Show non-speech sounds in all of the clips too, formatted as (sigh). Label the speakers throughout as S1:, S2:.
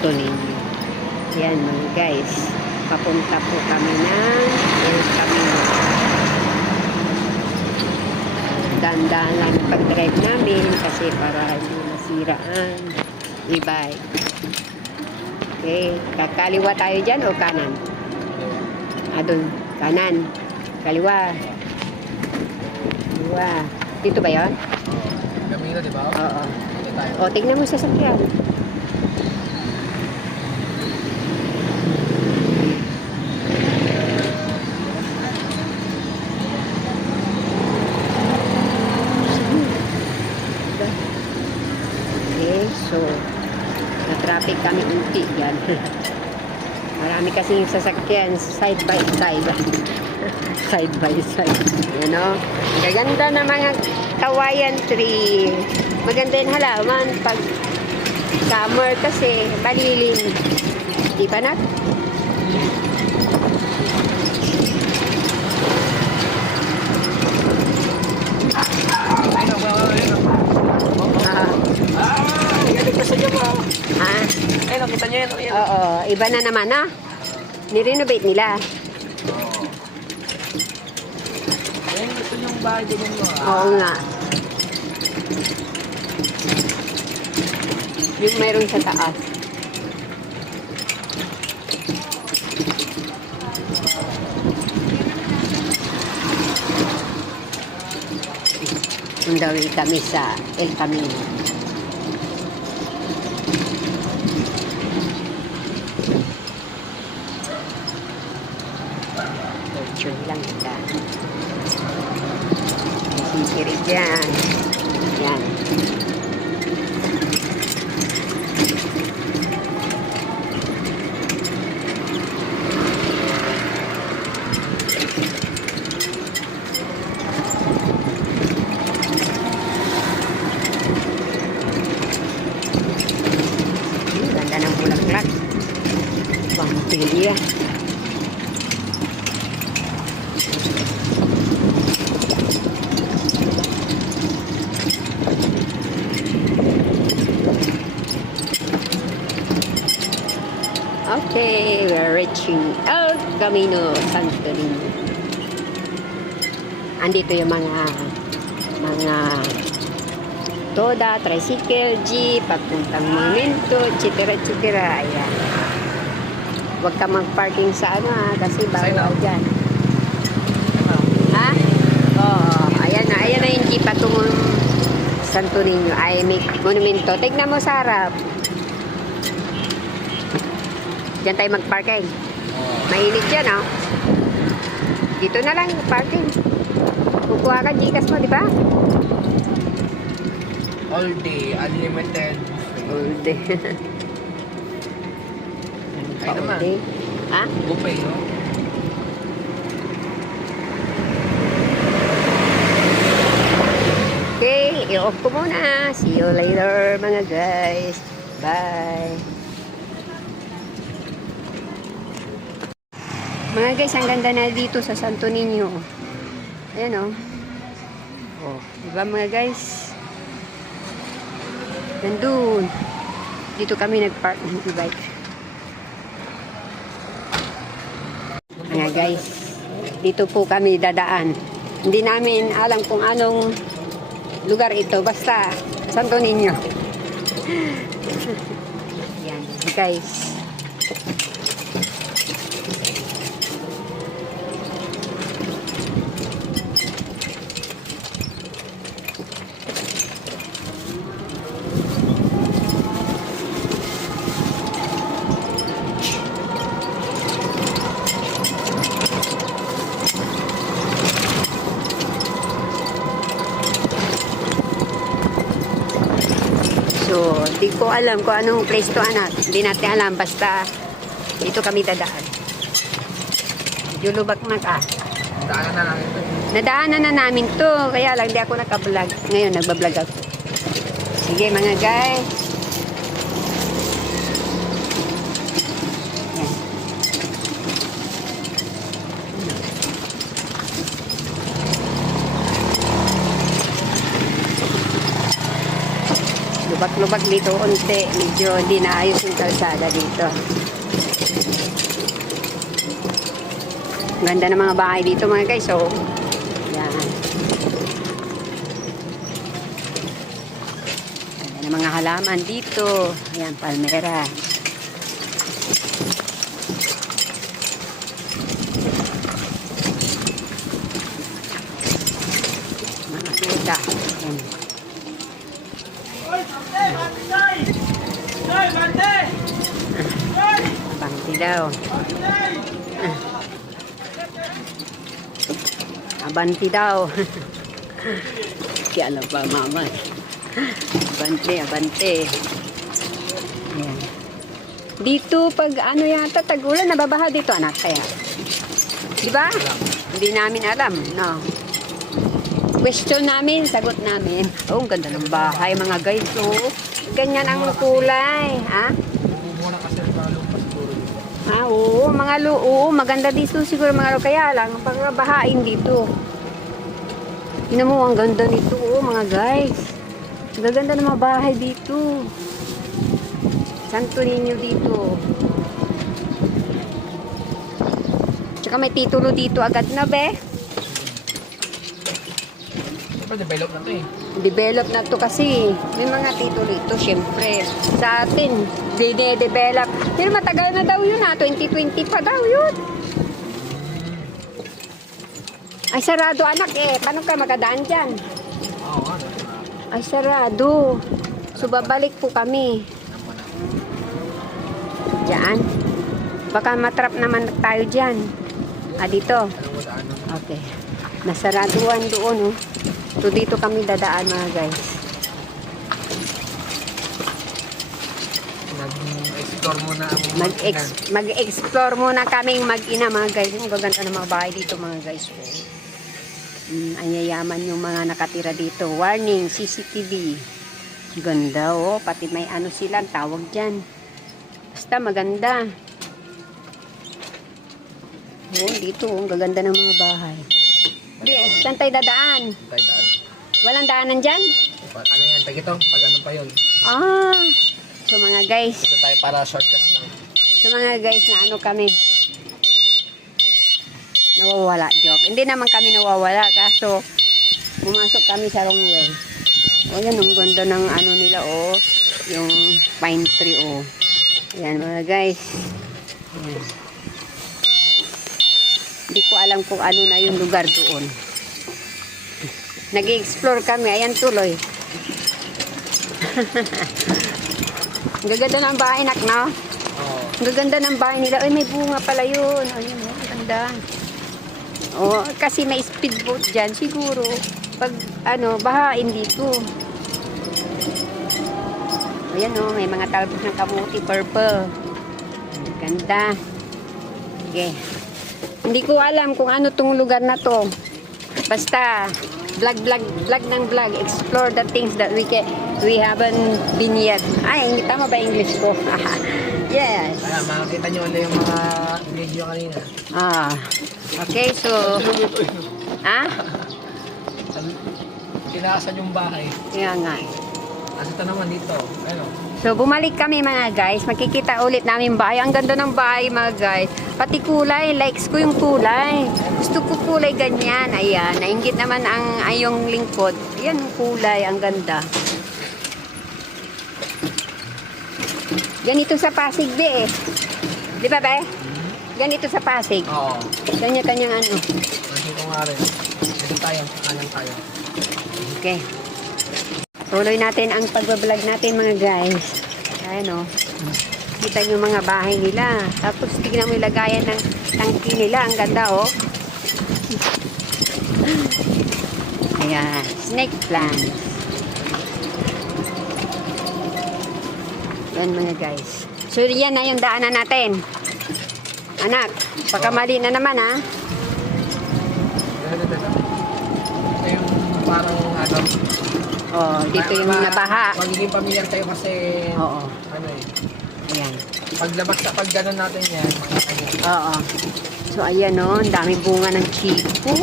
S1: Santo Niño. Yan mga guys. Papunta po kami ng El Camino. Dandaan lang pag-drive namin kasi para hindi masiraan. E-bike. Okay. Kakaliwa tayo dyan o kanan? Ah, doon. Kanan. Kaliwa. Kaliwa. Dito ba yun?
S2: Camino, di ba?
S1: Oo. O, tignan mo sa sakyan. Okay, so, na-traffic kami unti yan. Marami kasing sasakyan side by side. (laughs) side by side. You know? Gaganda na mga kawayan tree. Maganda yung halaman pag summer kasi malilim. Di ba na?
S2: Ayun, wow, wow, ayun.
S1: Ah,
S2: Ah, galing pa sa inyo mo.
S1: ah,
S2: Yun. Ayun.
S1: oo, iba na naman ah. Nirenovate nila.
S2: Ayun, gusto niyong bahay din mo. ah.
S1: Oo nga. Yung mayroon sa taas. Sundawin kami sa El Camino. Fortune lang kita. Sisiri dyan. Yan. Ganda ng bulaklak. Pampilya. Okay, El Camino Santo Niño. Andito yung mga mga toda, tricycle, jeep, papuntang monumento, etc. etc. Ayan. Huwag ka mag-parking sa ano ha, kasi bawal dyan. Ha? Oo, ayan na. Ayan na yung jeep patungong Santo Niño. Ay, may monumento. Tignan mo sa harap. Diyan tayo mag-parking. Mainit yan, oh. Dito na lang parking. Kukuha ka Gcash mo, di ba?
S2: All day, unlimited.
S1: All day. (laughs)
S2: Ay naman.
S1: All day. Ha?
S2: Buffet, no?
S1: Okay, i-off ko muna. See you later, mga guys. Bye. Mga guys, ang ganda na dito sa Santo Niño. Ayan, oh. Oh, di ba mga guys? Nandun. Dito kami nag-park ng e-bike. Mga guys, dito po kami dadaan. Hindi namin alam kung anong lugar ito. Basta, Santo Niño. (laughs) Yan, guys. So, di ko alam kung anong place to anak. Hindi natin alam. Basta, dito kami dadaan. Medyo lubak na ka.
S2: Daanan na lang ito.
S1: Nadaanan na namin to. Kaya lang, di ako nakablog. Ngayon, nagbablog ako. Sige, mga guys. Lubak-lubak dito unti. Medyo di naayos yung kalsada dito. Ganda ng mga bahay dito mga guys. Oh. Yan. Ganda ng mga halaman dito. Ayan, palmera. Mga puta. Ayan. Bangti daw. Abanti daw. (laughs) Kaya alam pa mama. Abante, abante. Dito pag ano yata tagulan nababaha dito anak kaya. Di ba? Hindi namin alam. No. Question namin, sagot namin. Oh, ang ganda ng bahay mga guys. Oh. Ganyan ang kulay. Ha?
S2: Muna kasi lupa siguro dito.
S1: Ah, oo, mga lu, oo, maganda dito siguro mga lu, kaya lang, pagbabahain dito. Tingnan mo, ang ganda nito, oh, mga guys. Gaganda ng mga bahay dito. Santo ninyo dito. Tsaka may titulo dito agad na, be.
S2: Siyempre, develop na to eh.
S1: Develop na to kasi. May mga titulo ito, syempre. Sa atin, dine-develop. Pero matagal na daw yun ha. 2020 pa daw yun. Ay, sarado anak eh. Paano ka makadaan dyan? Ay, sarado. So, babalik po kami. Diyan. Baka matrap naman tayo dyan. Ah, dito. Okay. Nasaraduan doon, oh. So, dito kami dadaan, mga guys.
S2: Nag-explore muna
S1: Mag-ex mag-explore muna kaming mag-ina mga guys. Ang gaganda ng mga bahay dito mga guys. Mm, ang yayaman yung mga nakatira dito. Warning, CCTV. Ganda oh. Pati may ano sila, ang tawag dyan. Basta maganda. Oh, dito oh. Ang gaganda ng mga bahay. Di, saan tayo dadaan?
S2: Tayo daan.
S1: Walang daanan dyan?
S2: Pag ano yan, tag ito, pag ano pa yun.
S1: Ah. So mga guys,
S2: Dito tayo para shortcut lang.
S1: Sa mga guys na ano kami, nawawala, joke. Hindi naman kami nawawala, kaso pumasok kami sa wrong way. O yan, ang ganda ng ano nila, oh. Yung pine tree, oh. Yan, mga guys. Yan. Hindi ko alam kung ano na yung lugar doon. Nag-explore kami, ayan tuloy. Gaganda ng bahay, nak, no?
S2: Oo.
S1: Gaganda ng bahay nila. Ay, may bunga pala yun. Ayun, oh, ganda. Oh, kasi may speedboat dyan. Siguro, pag, ano, bahain dito. Ayan, oh, may mga talbos ng kamuti, purple. Ganda. Sige. Hindi ko alam kung ano tong lugar na to. Basta, vlog, vlog, vlog ng vlog. Explore the things that we can, we haven't been yet. Ay, tama ba English ko? (laughs) yes.
S2: Kaya makakita nyo ulit yung mga video kanina.
S1: Ah. Okay, so, ah?
S2: Tinaasan yung bahay.
S1: Kaya nga. eh.
S2: Kasi ito naman dito. Ano?
S1: So, bumalik kami mga guys. Makikita ulit namin bahay. Ang ganda ng bahay mga guys. Pati kulay. Likes ko yung kulay. Gusto ko kulay ganyan. Ayan. Nainggit naman ang ayong lingkod. Ayan yung kulay. Ang ganda. Ganito sa Pasig, be eh. Di ba, be? Ganito sa Pasig.
S2: Oo.
S1: Kanya-kanyang ano.
S2: Nandito nga rin. Dito tayo. Kanan tayo.
S1: Okay. Tuloy natin ang pagbablog natin mga guys. Ayan o. Kita nyo mga bahay nila. Tapos tignan mo yung ng tangki nila. Ang ganda o. Ayan. Snake plant. Yan mga guys. So yan na yung daanan natin. Anak, baka mali na naman ha.
S2: Ito yung parang ano.
S1: Oh, dito yung nabaha.
S2: Magiging pamilyar tayo kasi
S1: Oo.
S2: ano eh.
S1: Ayan.
S2: Paglabas sa pag gano'n natin yan, makikita nyo.
S1: Oo. So, ayan o. ang daming bunga ng chico.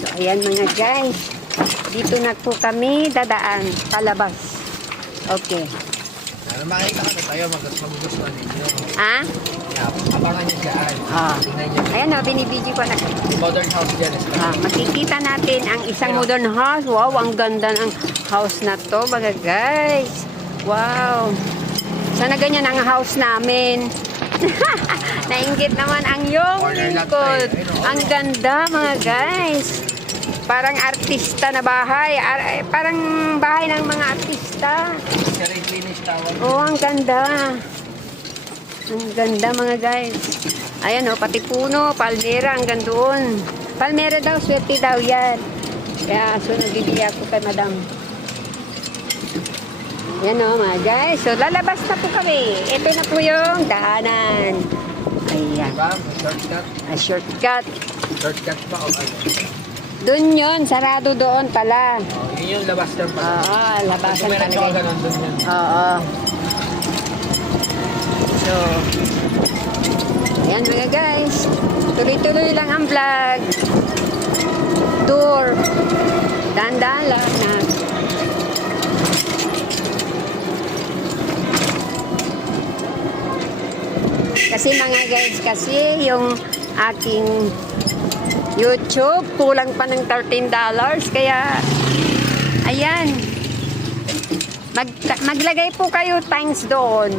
S1: So, ayan mga guys. Dito na po kami dadaan palabas. Okay.
S2: Para makita ka na tayo, mag magugustuhan ninyo.
S1: Ah?
S2: Yeah, abangan nyo dyan.
S1: Ah.
S2: Tingnan nyo.
S1: Ayan o, binibidyo ko na.
S2: Yung modern house dyan is
S1: Ah, makikita natin ang isang modern house. Wow, ang ganda ng house na to, mga guys. Wow. Sana ganyan ang house namin. (laughs) Nainggit naman ang yung
S2: Corner lot
S1: lingkod.
S2: tayo. Ayun, oh.
S1: Ang ganda, mga guys. Parang artista na bahay. Ar- eh, parang bahay ng mga artista. Oh, ang ganda. Ang ganda mga guys. Ayan oh, pati puno, palmera, ang ganda doon. Palmera daw, swerte daw yan. Kaya so nagbibili ako kay madam. Yan oh mga guys. So lalabas na po kami. Ito na po yung daanan. Ayan.
S2: Diba? Shortcut.
S1: A shortcut.
S2: Shortcut pa o ano.
S1: Doon yun, sarado doon pala.
S2: Oh, yun yung labas ng pag-
S1: Oo, labasan
S2: Kung meron
S1: talaga.
S2: ka ganun dun yun.
S1: Oo. So, ayan mga guys. Tuloy-tuloy lang ang vlog. Tour. Dahan-dahan lang na. Kasi mga guys, kasi yung aking YouTube, kulang pa ng $13. Kaya, ayan, Mag, maglagay po kayo times doon.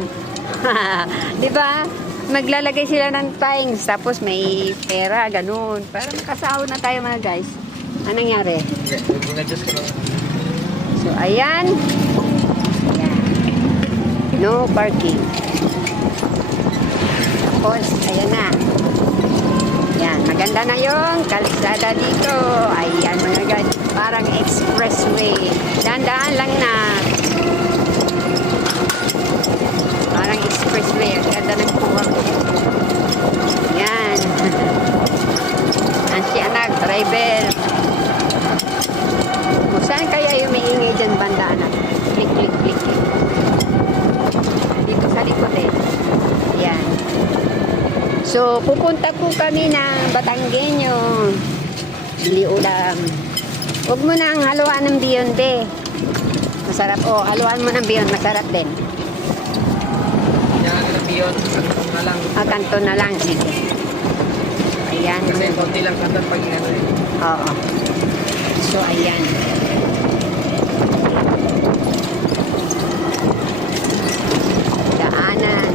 S1: (laughs) 'Di ba? Maglalagay sila ng times tapos may pera ganun. Para makasahod na tayo mga guys. Anong nangyari? So ayan. Ayan. No parking. Tapos ayan na. Yan, maganda na yung kalsada dito. Ayan mga guys, parang expressway. Dahan-dahan lang na. Parang expressway. Ang ganda ng puwag. Yan. Ang si anak, driver. Kung saan kaya yung may ingay dyan banda anak? Click, click, click, click. Dito sa likod eh. Yan. So, pupunta po kami ng Batanggenyo. Bili ulam. Huwag mo na ang haluan ng biyonde. Masarap. O, oh, haluan mo ng biyon. Masarap din.
S2: Kaya nga beyond, ano na lang.
S1: Ah, kanto na lang. Sige. Ayan.
S2: Kasi konti lang kantan pag eh.
S1: Oo. So, ayan. Daanan.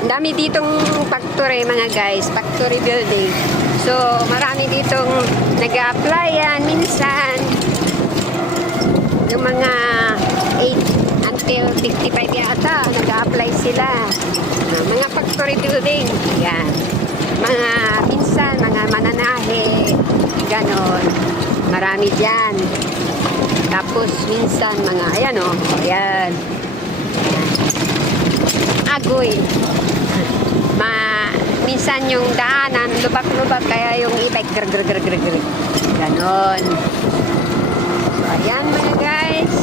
S1: Ang dami ditong factory mga guys, factory building. So, marami ditong nag-a-apply yan minsan yung mga 8 until 55 yata, nag-a-apply sila. Ah, mga factory building, yan. Mga minsan, mga mananahe, ganon. Marami dyan. Tapos minsan, mga, ayan o, oh, ayan. Agoy. Minsan yung daanan, lubak-lubak, kaya yung e-bike, grr, grr, grr, grr, grr. Ganon. So, ayan mga guys.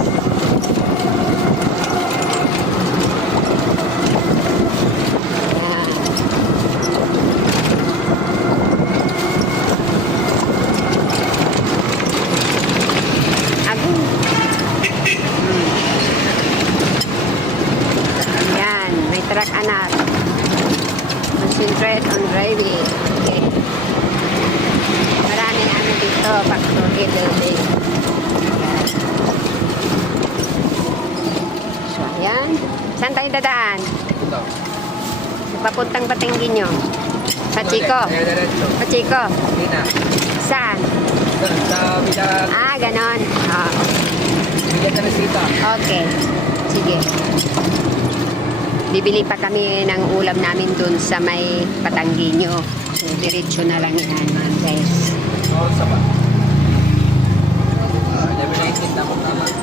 S1: Ayan. Agoy. Hmm. Ayan, may truck anak. Concentrate on driving. Okay. Maraming ano dito, factory building. Ayan. So, ayan. Saan tayo dadaan?
S2: Ito.
S1: Papuntang Batanggin nyo. Sa Chico. Sa Chico. Saan?
S2: Sa bilang,
S1: Ah, ganon.
S2: Nasita.
S1: okay. Sige. Bibili pa kami ng ulam namin dun sa may Patanginyo. So, diretso na lang yan, mga guys.
S2: Oo, sa ba? Ah, level 19 na kung tama.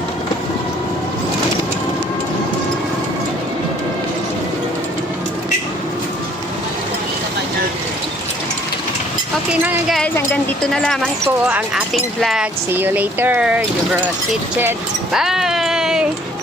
S1: Okay mga guys, hanggang dito na lamang po ang ating vlog. See you later. Your Kitchen. Bye!